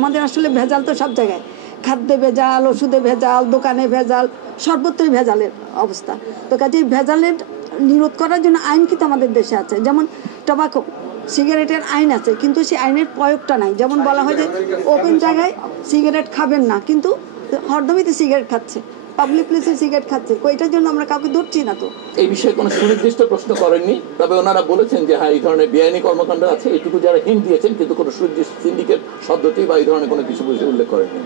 আমাদের আসলে ভেজাল তো সব জায়গায়, খাদ্যে ভেজাল, ওষুধে ভেজাল, দোকানে ভেজাল, সর্বত্রই ভেজালের অবস্থা। তো কাজেই ভেজালের নিরোধ করার জন্য আইন কিন্তু আমাদের দেশে আছে, যেমন টোবাকো সিগারেটের আইন আছে, কিন্তু সেই আইনের প্রয়োগটা নাই। যেমন বলা হয় যে ওপেন জায়গায় সিগারেট খাবেন না, কিন্তু হরদমিতে সিগারেট খাচ্ছে, পাবলিক প্লেসে সিগারেট খাচ্ছে, এটার জন্য আমরা কাউকে ধরছি না। তো এই বিষয়ে কোনো সুনির্দিষ্ট প্রশ্ন করেননি, তবে ওনারা বলেছেন যে হ্যাঁ এই ধরনের বেআইনি কর্মকাণ্ড আছে, এটুকু যারা হিন্ট দিয়েছেন, কিন্তু কোনো সুনির্দিষ্ট সিন্ডিকেট শব্দটি বা এই ধরনের কোনো কিছু উল্লেখ করেননি।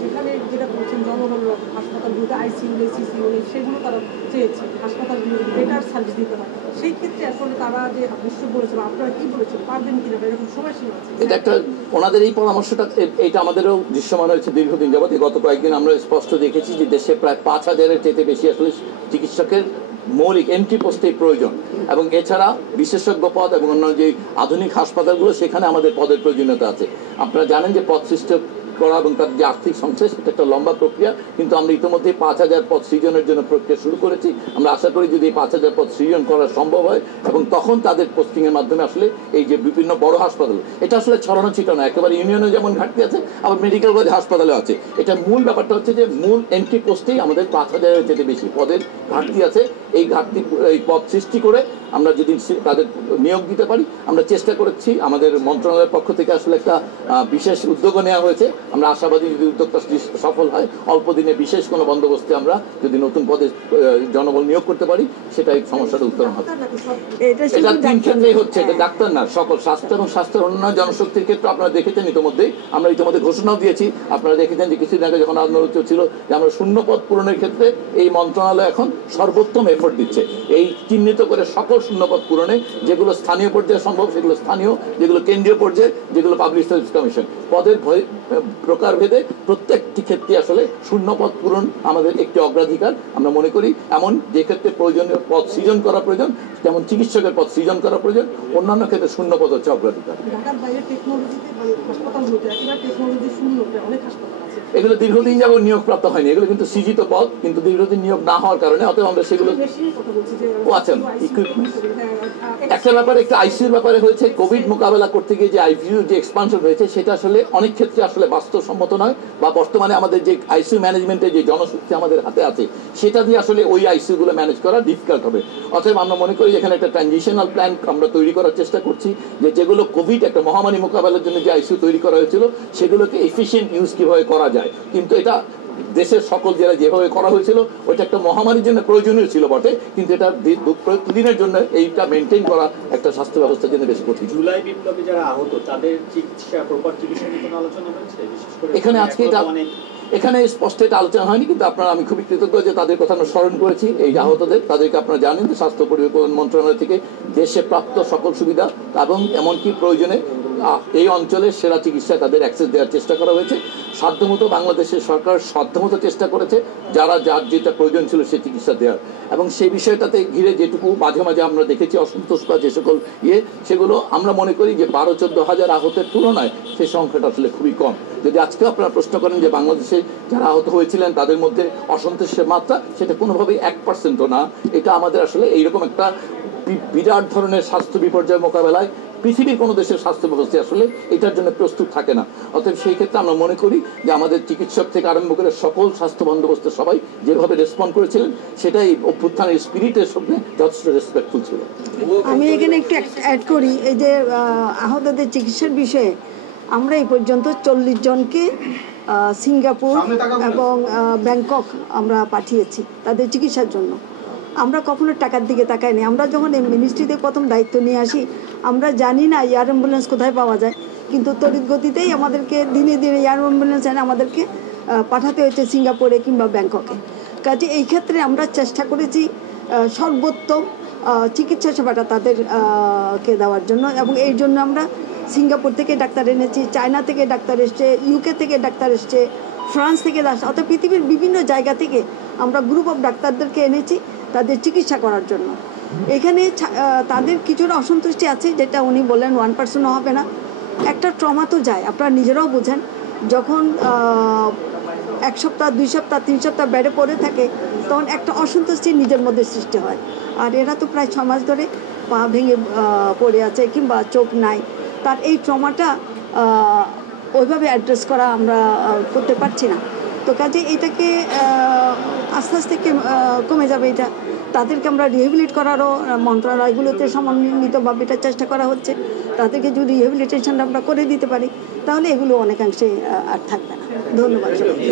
সেখানে যেটা বলছেন জনগণ হাসপাতালগুলোতে আইসিইউ সিসিইউ সেগুলো তারা চেয়েছে, হাসপাতালগুলো বেটার সার্ভিস দিতে পারে। সেই ক্ষেত্রে আসলে তারা যে নিশ্চয় বলেছিল, আপনারা কি বলেছেন, পারবেন কিনা, এরকম সময়সীমা আছে? এটা একটা ওনাদের এই পরামর্শটা, এটা আমাদেরও দৃশ্যমান হয়েছে দীর্ঘদিন যাবত। গত কয়েকদিন আমরা স্পষ্ট দেখেছি যে দেশে প্রায় ৫,০০০-এর চেয়ে বেশি আসলে চিকিৎসকের মৌলিক এন্ট্রি পোস্টেই প্রয়োজন, এবং এছাড়া বিশেষজ্ঞ পদ এবং অন্য যে আধুনিক হাসপাতালগুলো সেখানে আমাদের পদের প্রয়োজনীয়তা আছে। আপনারা জানেন যে পদ সৃষ্টি করা এবং তার যে আর্থিক সংশ্লেষ এটা একটা লম্বা প্রক্রিয়া, কিন্তু আমরা ইতিমধ্যে ৫,০০০ পদ সৃজনের জন্য প্রক্রিয়া শুরু করেছি। আমরা আশা করি যদি ৫,০০০ পদ সৃজন করা সম্ভব হয় এবং তখন তাদের পোস্টিংয়ের মাধ্যমে আসলে এই যে বিভিন্ন বড় হাসপাতাল, এটা আসলে ছড়ানো ছিটানো, একেবারে ইউনিয়নে যেমন ঘাটতি আছে আবার মেডিকেল কলেজ হাসপাতালে আছে। এটা মূল ব্যাপারটা হচ্ছে যে মূল এন্ট্রি পোস্টেই আমাদের ৫,০০০-এর চেয়ে বেশি পদের ঘাটতি আছে। এই ঘাটতি, এই পদ সৃষ্টি করে আমরা যদি তাদের নিয়োগ দিতে পারি, আমরা চেষ্টা করেছি। আমাদের মন্ত্রণালয়ের পক্ষ থেকে আসলে একটা বিশেষ উদ্যোগও নেওয়া হয়েছে। আমরা আশাবাদী যদি উদ্যোগটা সফল হয়, অল্প দিনে বিশেষ কোনো বন্দোবস্তে আমরা যদি নতুন পদে জনবল নিয়োগ করতে পারি, সেটাই সমস্যার উত্তরণ হবে। এটা ৩ ক্ষেত্রেই হচ্ছে, এটা ডাক্তার না, সকল স্বাস্থ্য এবং স্বাস্থ্যের অন্যান্য জনশক্তির ক্ষেত্রে আপনারা দেখেছেন ইতিমধ্যেই, আমরা ইতিমধ্যে ঘোষণাও দিয়েছি। আপনারা দেখেছেন যে কিছুদিন আগে যখন আন্দোলন ছিল যে আমরা শূন্য পদ পূরণের ক্ষেত্রে এই মন্ত্রণালয় এখন সর্বোত্তম এফোর্ট দিচ্ছে, এই চিহ্নিত করে সকল শূন্যপদ পূরণে, যেগুলো স্থানীয় পর্যায়ে সম্ভব সেগুলো স্থানীয়, যেগুলো কেন্দ্রীয় পর্যায়ে, যেগুলো পাবলিক সার্ভিস কমিশন, পদের প্রকারভেদে প্রত্যেকটি ক্ষেত্রে আসলে শূন্যপদ পূরণ আমাদের একটি অগ্রাধিকার আমরা মনে করি। এমন যে ক্ষেত্রে প্রয়োজনীয় পদ সৃজন করা প্রয়োজন, যেমন চিকিৎসকের পদ সৃজন করা প্রয়োজন, অন্যান্য ক্ষেত্রে শূন্যপদ হচ্ছে অগ্রাধিকার। এগুলো দীর্ঘদিন যাবত নিয়োগপ্রাপ্ত হয়নি, এগুলো কিন্তু সৃজিত পদ, কিন্তু দীর্ঘদিন নিয়োগ না হওয়ার কারণে অতএব আমরা সেগুলো আচ্ছা ইকুইপমেন্ট। একটা ব্যাপারে, একটা আইসিইউর ব্যাপারে হয়েছে, কোভিড মোকাবেলা করতে গিয়ে যে আইসিইউর যে এক্সপানশন হয়েছে সেটা আসলে অনেক ক্ষেত্রে আসলে বাস্তবসম্মত নয়, বা বর্তমানে আমাদের যে আইসিইউ ম্যানেজমেন্টের যে জনশক্তি আমাদের হাতে আছে সেটা দিয়ে আসলে ওই আইসিইউগুলো ম্যানেজ করা ডিফিকাল্ট হবে। অতএব আমরা মনে করি এখানে একটা ট্রানজিশনাল প্ল্যান আমরা তৈরি করার চেষ্টা করছি, যে যেগুলো কোভিড একটা মহামারী মোকাবেলার জন্য যে আইসিইউ তৈরি করা হয়েছিল সেগুলোকে এফিশিয়েন্ট ইউজ কিভাবে করা যায়। কিন্তু এটা দেশের সকল জেলায় যেভাবে করা হয়েছিল ওইটা একটা মহামারীর জন্য প্রয়োজনীয় ছিল বটে, কিন্তু এটা দিনের জন্য এইটা মেনটেন করা একটা স্বাস্থ্য ব্যবস্থার জন্য বেশ কঠিন। জুলাই বিপ্লবে যারা আহত তাদের চিকিৎসা, প্রপার চিকিৎসা নিয়ে কোনো আলোচনা হয়েছে? বিশেষ করে এখানে আজকে এখানে স্পষ্ট এটা আলোচনা হয়নি, কিন্তু আপনারা, আমি খুবই কৃতজ্ঞ যে তাদের কথা আমরা স্মরণ করেছি। এই আহতদের, তাদেরকে আপনারা জানেন যে স্বাস্থ্য পরিবহন মন্ত্রণালয় থেকে দেশে প্রাপ্ত সকল সুবিধা এবং এমনকি প্রয়োজনে এই অঞ্চলের সেরা চিকিৎসায় তাদের অ্যাক্সেস দেওয়ার চেষ্টা করা হয়েছে। সাধ্যমতো বাংলাদেশের সরকার সাধ্যমতো চেষ্টা করেছে যার যেটা প্রয়োজন ছিল সে চিকিৎসা দেওয়ার, এবং সেই বিষয়টাতে ঘিরে যেটুকু মাঝে মাঝে আমরা দেখেছি অসন্তোষ বা যে সকল সেগুলো আমরা মনে করি যে ১২-১৪ হাজার আহতের তুলনায় সেই সংখ্যাটা আসলে খুবই কম। যদি আজকে আপনারা প্রশ্ন করেন যে বাংলাদেশে যারা আহত হয়েছিলেন তাদের মধ্যে অসন্তোষের মাত্রা, সেটা কোনোভাবেই 1%ও না। এটা আমাদের আসলে এইরকম একটা বিরাট ধরনের স্বাস্থ্য বিপর্যয় মোকাবেলায় পৃথিবীর কোনো দেশের স্বাস্থ্য ব্যবস্থা আসলে এটার জন্য প্রস্তুত থাকে না। অতএব সেই ক্ষেত্রে আমরা মনে করি যে আমাদের চিকিৎসক থেকে আরম্ভ করে সকল স্বাস্থ্য বন্দোবস্তের সবাই যেভাবে রেসপন্ড করেছিলেন সেটাই অভ্যুত্থানের স্পিরিটের সঙ্গে যথেষ্ট রেসপেক্টফুল ছিল। আমি এখানে একটু অ্যাড করি, এই যে আহতদের চিকিৎসার বিষয়ে আমরা এই পর্যন্ত ৪০ জনকে সিঙ্গাপুর এবং ব্যাংকক আমরা পাঠিয়েছি তাদের চিকিৎসার জন্য। আমরা কখনো টাকার দিকে তাকাইনি। আমরা যখন এই মিনিস্ট্রিতে প্রথম দায়িত্ব নিয়ে আসি আমরা জানি না এয়ার অ্যাম্বুলেন্স কোথায় পাওয়া যায়, কিন্তু তড়িৎ গতিতেই আমাদেরকে দিনে দিনে এয়ার অ্যাম্বুলেন্স এনে আমাদেরকে পাঠাতে হয়েছে সিঙ্গাপুরে কিংবা ব্যাংককে। কাজে এই ক্ষেত্রে আমরা চেষ্টা করেছি সর্বোত্তম চিকিৎসা সেবাটা তাদেরকে দেওয়ার জন্য, এবং এই জন্য আমরা সিঙ্গাপুর থেকে ডাক্তার এনেছি, চায়না থেকে ডাক্তার এসছে, ইউকে থেকে ডাক্তার এসছে, ফ্রান্স থেকে আসছে, অর্থাৎ পৃথিবীর বিভিন্ন জায়গা থেকে আমরা গ্রুপ অফ ডাক্তারদেরকে এনেছি তাদের চিকিৎসা করার জন্য। এখানে তাদের কিছুটা অসন্তুষ্টি আছে, যেটা উনি বললেন 1%ও হবে না। একটা ট্রমা তো যায়, আপনারা নিজেরাও বোঝেন, যখন 1 সপ্তাহ 2 সপ্তাহ 3 সপ্তাহ বেডে পড়ে থাকে তখন একটা অসন্তুষ্টি নিজের মধ্যে সৃষ্টি হয়। আর এরা তো প্রায় 6 মাস ধরে পা ভেঙে পড়ে আছে কিংবা চোখ নাই, তার এই ট্রমাটা ওইভাবে অ্যাড্রেস করা আমরা করতে পারছি না। তো কাজে এটাকে আস্তে আস্তে কমে যাবে। এটা তাদেরকে আমরা রিহেবিলিট করারও মন্ত্রণালয়গুলোতে সমন্বিতভাবে এটা চেষ্টা করা হচ্ছে। তাদেরকে যদি রিহেবিলিটেশনটা আমরা করে দিতে পারি তাহলে এগুলো অনেকাংশে আর থাকবে না। ধন্যবাদ।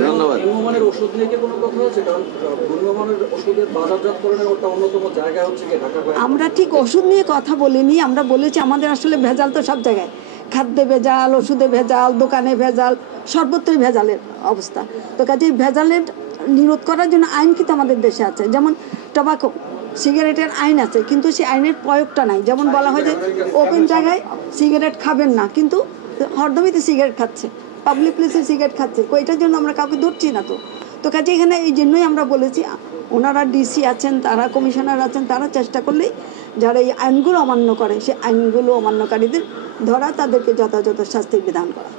ধন্যবাদ। নিম্নমানের ওষুধ নিয়ে কি কোনো কথা আছে? কারণ নিম্নমানের ওষুধের বাজারজাতকরণের একটা অন্যতম জায়গা হচ্ছে কি ঢাকা। আমরা ঠিক ওষুধ নিয়ে কথা বলিনি, আমরা বলেছি আমাদের আসলে ভেজাল তো সব জায়গায়, খাদ্যে ভেজাল, ওষুধে ভেজাল, দোকানে ভেজাল, সর্বত্রই ভেজালের অবস্থা। তো কাজে ভেজালের নিরোধ করার জন্য আইন কিন্তু আমাদের দেশে আছে। যেমন টবাকো সিগারেটের আইন আছে, কিন্তু সেই আইনের প্রয়োগটা নাই। যেমন বলা হয় যে ওপেন জায়গায় সিগারেট খাবেন না, কিন্তু হরদমিতে সিগারেট খাচ্ছে, পাবলিক প্লেসে সিগারেট খাচ্ছে, এটার জন্য আমরা কাউকে ধরছি না। তো কাজে এখানে এই জন্যই আমরা বলেছি ওনারা ডিসি আছেন, তারা কমিশনার আছেন, তারা চেষ্টা করলেই যারা এই আইনগুলো অমান্য করে সেই আইনগুলো অমান্যকারীদের ধরা, তাদেরকে যথাযথ শাস্তির বিধান করা।